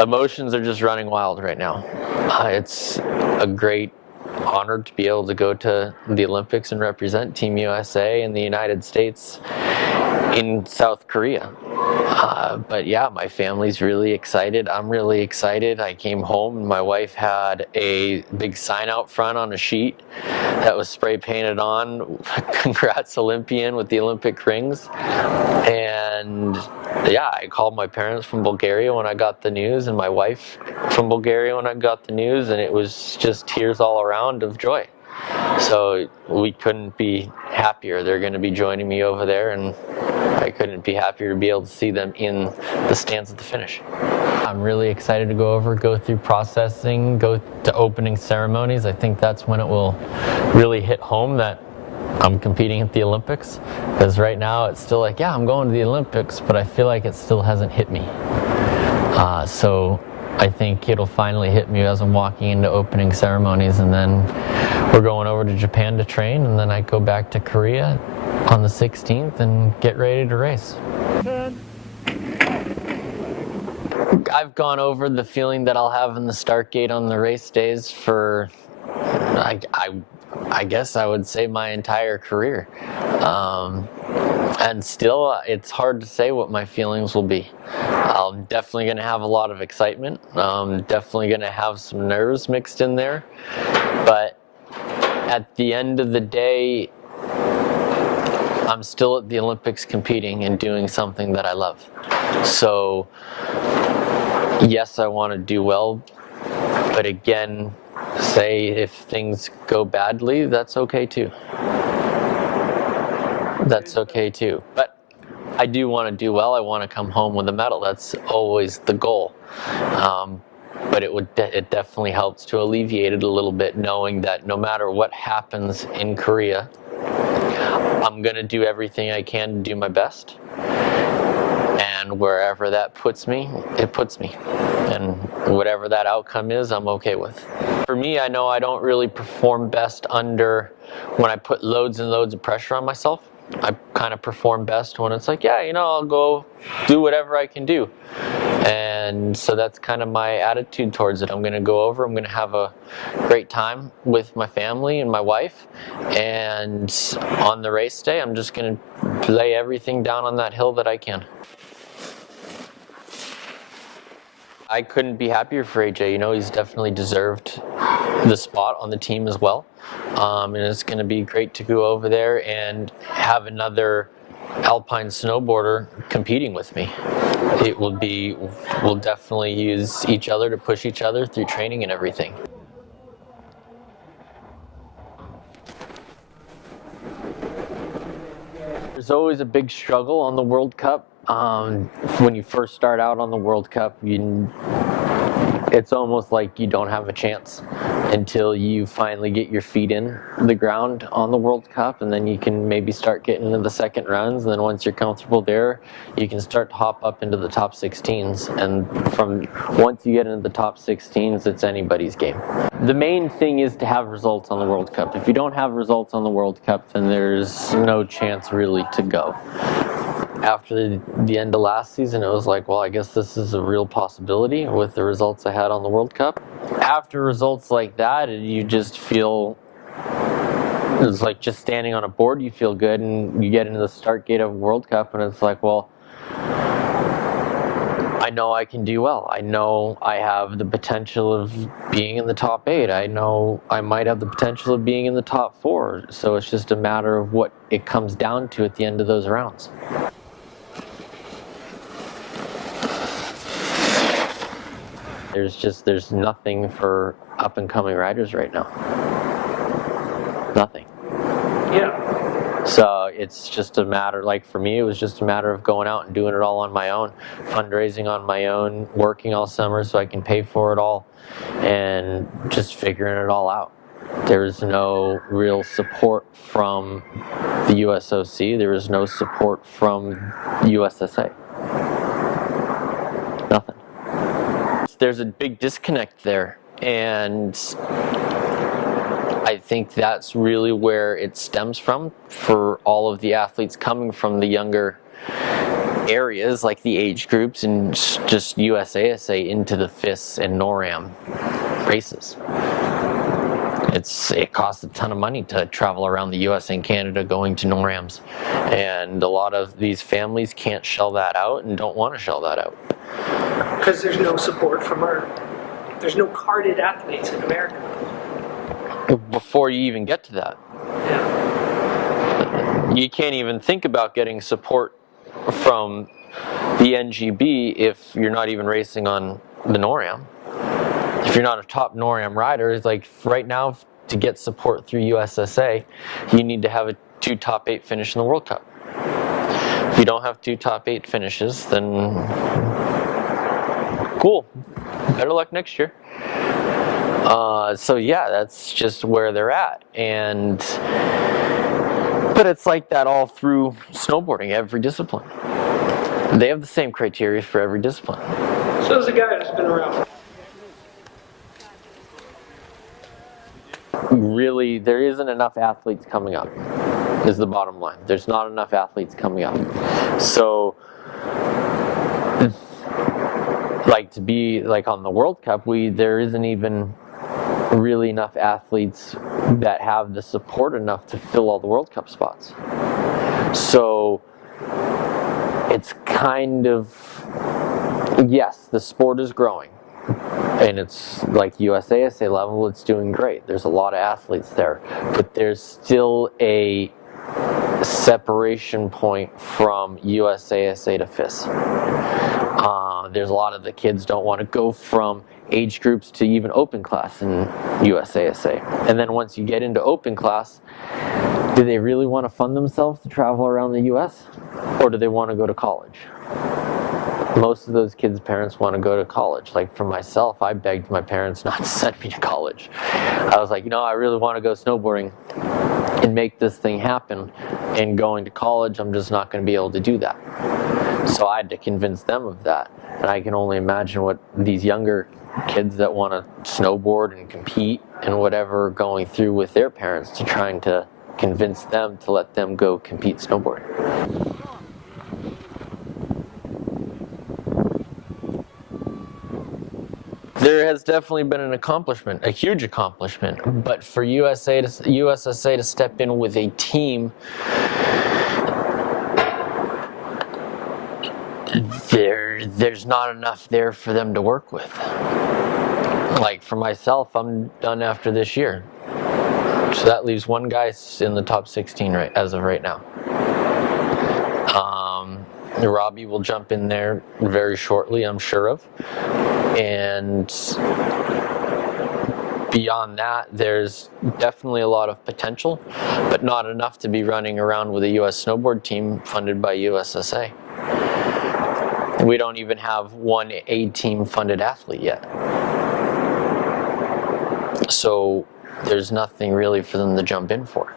Emotions are just running wild right now. It's a great honor to be able to go to the Olympics and represent Team USA in the United States in South Korea. But yeah, my family's really excited. I'm really excited. I came home and my wife had a big sign out front on a sheet that was spray painted on, "Congrats Olympian," with the Olympic rings. And yeah, I called my parents from Bulgaria when I got the news, and my wife from Bulgaria when I got the news, and it was just tears all around of joy. So we couldn't be happier. They're going to be joining me over there, and I couldn't be happier to be able to see them in the stands at the finish. I'm really excited to go through processing, go to opening ceremonies. I think that's when it will really hit home that I'm competing at the Olympics, because right now it's still like, yeah, I'm going to the Olympics, but I feel like it still hasn't hit me. So I think it'll finally hit me as I'm walking into opening ceremonies, and then we're going over to Japan to train, and then I go back to Korea on the 16th and get ready to race. I've gone over the feeling that I'll have in the start gate on the race days for, I guess I would say, my entire career. And still, it's hard to say what my feelings will be. I'm definitely going to have a lot of excitement. Definitely going to have some nerves mixed in there. But at the end of the day, I'm still at the Olympics competing and doing something that I love. So yes, I want to do well, but again, say if things go badly, that's okay too. That's okay too. But I do want to do well. I want to come home with a medal. That's always the goal. But it definitely helps to alleviate it a little bit, knowing that no matter what happens in Korea, I'm going to do everything I can to do my best. And wherever that puts me, it puts me. And whatever that outcome is, I'm okay with. For me, I know I don't really perform best when I put loads and loads of pressure on myself. I kind of perform best when it's like, yeah, I'll go do whatever I can do. And so that's kind of my attitude towards it. I'm going to go over, I'm going to have a great time with my family and my wife. And on the race day, I'm just going to lay everything down on that hill that I can. I couldn't be happier for AJ. He's definitely deserved the spot on the team as well. And it's going to be great to go over there and have another alpine snowboarder competing with me. We'll definitely use each other to push each other through training and everything. There's always a big struggle on the World Cup. When you first start out on the World Cup, it's almost like you don't have a chance until you finally get your feet in the ground on the World Cup, and then you can maybe start getting into the second runs, and then once you're comfortable there, you can start to hop up into the top 16s, and once you get into the top 16s, it's anybody's game. The main thing is to have results on the World Cup. If you don't have results on the World Cup, then there's no chance really to go. After the end of last season, it was like, well, I guess this is a real possibility with the results I had on the World Cup. After results like that, you just feel, it's like just standing on a board, you feel good, and you get into the start gate of World Cup, and it's like, well, I know I can do well. I know I have the potential of being in the top 8. I know I might have the potential of being in the top 4. So it's just a matter of what it comes down to at the end of those rounds. There's nothing for up and coming riders right now. Nothing. Yeah. So it's just a matter, like for me, it was just a matter of going out and doing it all on my own, fundraising on my own, working all summer so I can pay for it all, and just figuring it all out. There was no real support from the USOC. There was no support from USSA. Nothing. There's a big disconnect there, and I think that's really where it stems from for all of the athletes coming from the younger areas like the age groups and just USASA into the FIS and NORAM races. It costs a ton of money to travel around the US and Canada going to NORAMs, and a lot of these families can't shell that out and don't want to shell that out. Because there's no support from there's no carded athletes in America. Before you even get to that, Yeah. you can't even think about getting support from the NGB if you're not even racing on the NORAM. If you're not a top NORAM rider, it's like right now to get support through USSA, you need to have a 2 top 8 finish in the World Cup. If you don't have 2 top 8 finishes, then cool. Better luck next year. So yeah, that's just where they're at. But it's like that all through snowboarding, every discipline. They have the same criteria for every discipline. So as a guy who's been around. Really, there isn't enough athletes coming up, is the bottom line. There's not enough athletes coming up. So, like to be like on the World Cup, there isn't even really enough athletes that have the support enough to fill all the World Cup spots. So, it's kind of, yes, the sport is growing. And it's like USASA level, it's doing great. There's a lot of athletes there. But there's still a separation point from USASA to FIS. There's a lot of the kids don't want to go from age groups to even open class in USASA. And then once you get into open class, do they really want to fund themselves to travel around the US? Or do they want to go to college? Most of those kids' parents want to go to college. Like for myself, I begged my parents not to send me to college. I was like, I really want to go snowboarding and make this thing happen. And going to college, I'm just not going to be able to do that. So I had to convince them of that. And I can only imagine what these younger kids that want to snowboard and compete and whatever are going through with their parents to trying to convince them to let them go compete snowboard. There has definitely been an accomplishment, a huge accomplishment, but for USSA to step in with a team, there's not enough there for them to work with. Like for myself, I'm done after this year. So that leaves one guy in the top 16 as of right now. Robbie will jump in there very shortly, I'm sure of. And beyond that, there's definitely a lot of potential, but not enough to be running around with a US snowboard team funded by USSA. We don't even have one A-team funded athlete yet. So there's nothing really for them to jump in for.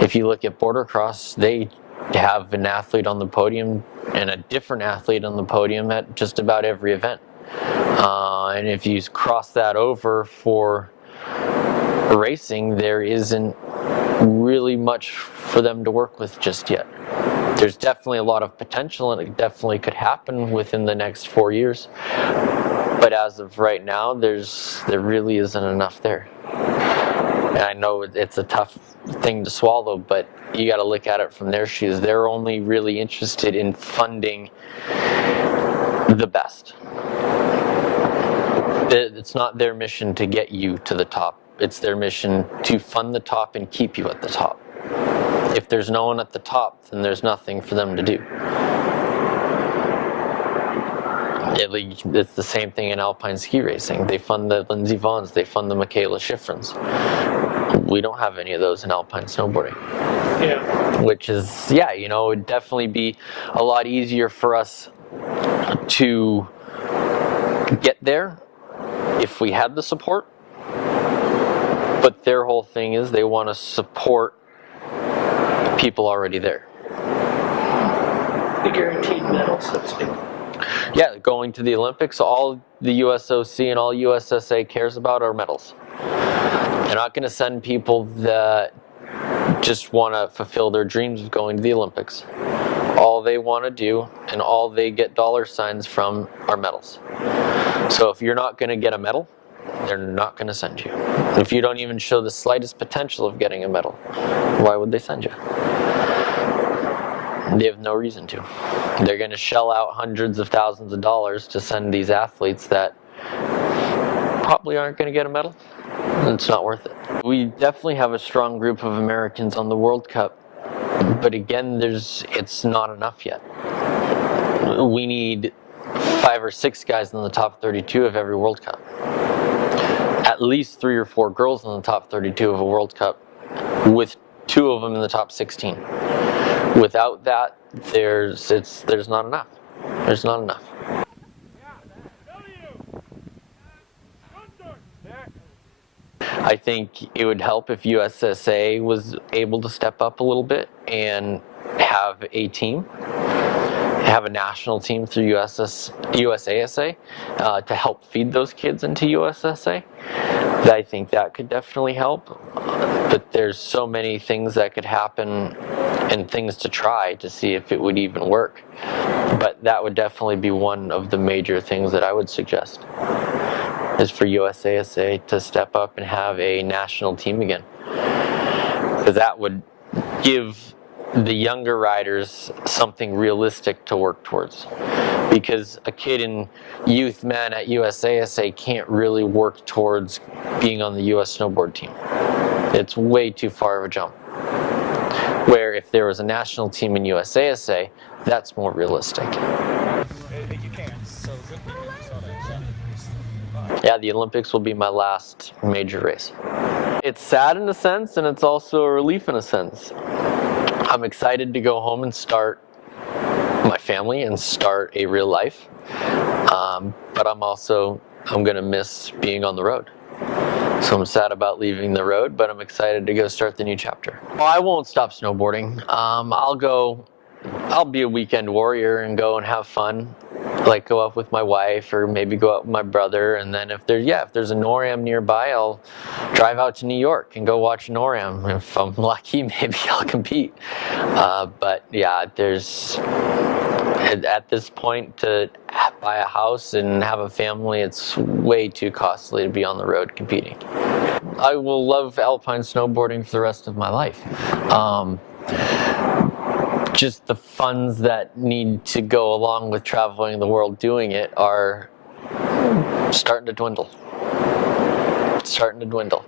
If you look at border cross, they have an athlete on the podium and a different athlete on the podium at just about every event. And if you cross that over for racing, there isn't really much for them to work with just yet. There's definitely a lot of potential, and it definitely could happen within the next 4 years. But as of right now, there really isn't enough there. And I know it's a tough thing to swallow, but you got to look at it from their shoes. They're only really interested in funding the best. It's not their mission to get you to the top. It's their mission to fund the top and keep you at the top. If there's no one at the top, then there's nothing for them to do. It's the same thing in alpine ski racing. They fund the Lindsey Vonns, they fund the Michaela Schifrins. We don't have any of those in alpine snowboarding. Yeah. Which is, it would definitely be a lot easier for us to get there if we had the support. But their whole thing is they want to support people already there. The guaranteed medal, so to speak. Yeah, going to the Olympics, all the USOC and all USSA cares about are medals. They're not going to send people that just want to fulfill their dreams of going to the Olympics. All they want to do and all they get dollar signs from are medals. So if you're not going to get a medal, they're not going to send you. If you don't even show the slightest potential of getting a medal, why would they send you? They have no reason to. They're going to shell out hundreds of thousands of dollars to send these athletes that probably aren't going to get a medal. It's not worth it. We definitely have a strong group of Americans on the World Cup, but again, it's not enough yet. We need 5 or 6 guys in the top 32 of every World Cup. At least 3 or 4 girls in the top 32 of a World Cup, with 2 of them in the top 16. Without that, there's not enough. There's not enough. I think it would help if USSA was able to step up a little bit and have a team, have a national team through USASA to help feed those kids into USSA. I think that could definitely help. But there's so many things that could happen and things to try to see if it would even work. But that would definitely be one of the major things that I would suggest, is for USASA to step up and have a national team again. Because that would give the younger riders something realistic to work towards. Because a kid in youth men at USASA can't really work towards being on the US snowboard team. It's way too far of a jump. Where if there was a national team in USASA, that's more realistic. Yeah, the Olympics will be my last major race. It's sad in a sense, and it's also a relief in a sense. I'm excited to go home and start my family and start a real life. But I'm gonna miss being on the road. So I'm sad about leaving the road, but I'm excited to go start the new chapter. Well, I won't stop snowboarding. I'll be a weekend warrior and go and have fun. Like go out with my wife or maybe go out with my brother, and then if there's a NORAM nearby, I'll drive out to New York and go watch NORAM. If I'm lucky, maybe I'll compete. But yeah, at this point, to buy a house and have a family, it's way too costly to be on the road competing. I will love alpine snowboarding for the rest of my life. Just the funds that need to go along with traveling the world doing it are starting to dwindle.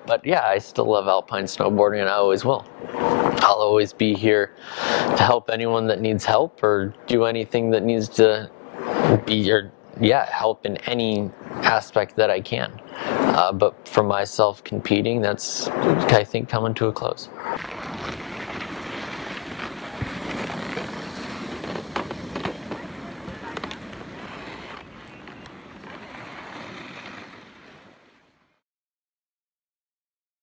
But yeah, I still love alpine snowboarding, and I always will. I'll always be here to help anyone that needs help, or do anything that needs to help in any aspect that I can. But for myself competing, that's, I think, coming to a close.